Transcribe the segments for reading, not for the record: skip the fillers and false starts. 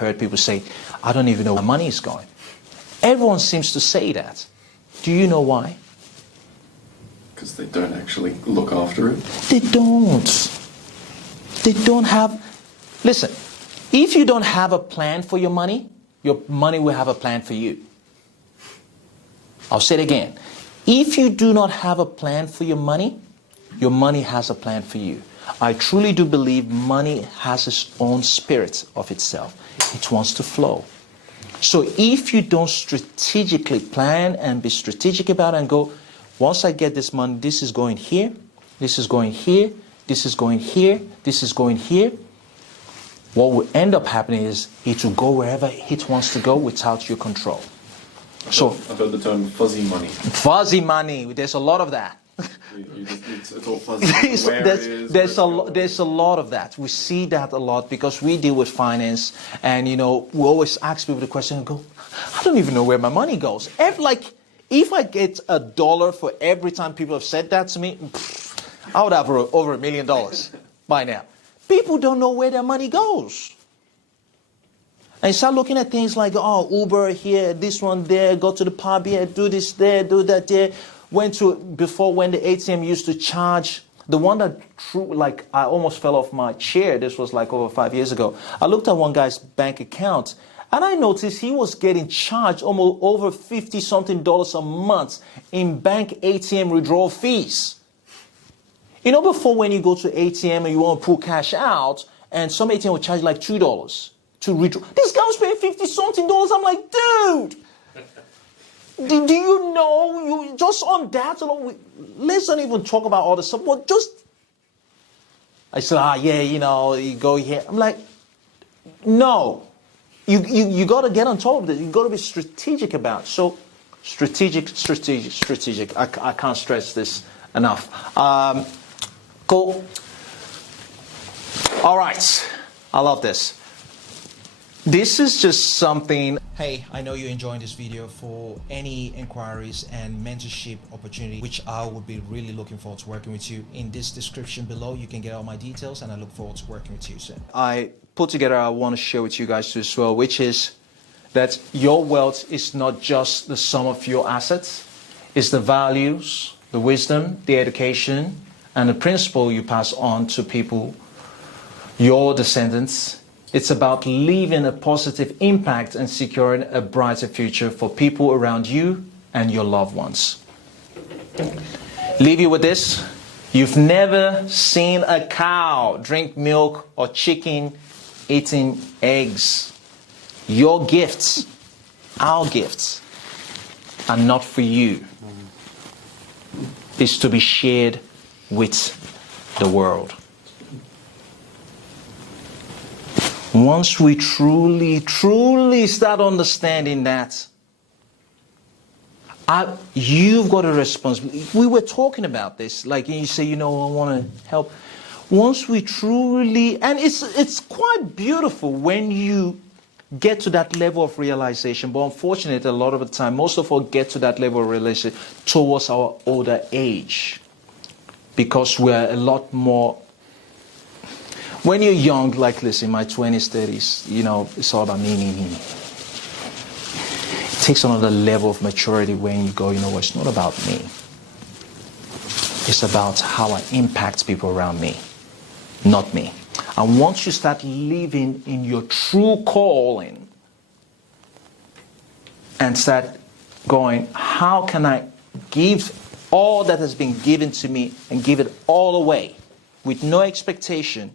heard people say, I don't even know where my money is going. Everyone seems to say that. Do you know why? Because they don't actually look after it. They don't. They don't have... Listen, if you don't have a plan for your money will have a plan for you. I'll say it again. If you do not have a plan for your money has a plan for you. I truly do believe money has its own spirit of itself. It wants to flow. So if you don't strategically plan and be strategic about it and go, once I get this money, this is going here, this is going here, this is going here, this is going here, what will end up happening is it will go wherever it wants to go without your control. So I've heard the term fuzzy money. Fuzzy money, there's a lot of that. It's all fuzzy. There's a lot of that. We see that a lot because we deal with finance, and we always ask people the question and go, I don't even know where my money goes. If I get $1 for every time people have said that to me, I would have over $1 million by now. People don't know where their money goes. And you start looking at things like, Uber here, this one there, go to the pub here, do this there, do that there. Before when the ATM used to charge, the one that I almost fell off my chair, this was like over 5 years ago. I looked at one guy's bank account and I noticed he was getting charged almost over $50-something a month in bank ATM withdrawal fees. Before when you go to ATM and you want to pull cash out, and some ATM will charge like $2 to withdraw. This guy was paying $50-something. I'm like, dude! Do you know, just on that alone, let's not even talk about all the stuff, but I said, you go here. I'm like, no, you got to get on top of this. You got to be strategic about it. So strategic. I can't stress this enough. Cool. All right. I love this. This is just something. Hey, I know you're enjoying this video. For any inquiries and mentorship opportunity, which I would be really looking forward to working with you, in this description below, you can get all my details, and I look forward to working with you soon. I put together, I want to share with you guys too as well, which is that your wealth is not just the sum of your assets. It's the values, the wisdom, the education, and the principle you pass on to people, your descendants. It's about leaving a positive impact and securing a brighter future for people around you and your loved ones. Leave you with this. You've never seen a cow drink milk or chicken eating eggs. Your gifts, our gifts, are not for you. It's to be shared with the world. Once we truly start understanding that, you've got a responsibility. We were talking about this, like you say, I want to help. Once we truly, and it's quite beautiful when you get to that level of realization, but unfortunately, a lot of the time, most of us get to that level of realization towards our older age, because we're a lot more. When you're young, like this, in my 20s, 30s, it's all about me. It takes another level of maturity when you go, it's not about me. It's about how I impact people around me, not me. And once you start living in your true calling and start going, how can I give all that has been given to me and give it all away with no expectation?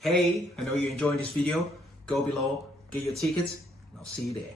Hey, I know you're enjoying this video. Go below, get your tickets, and I'll see you there.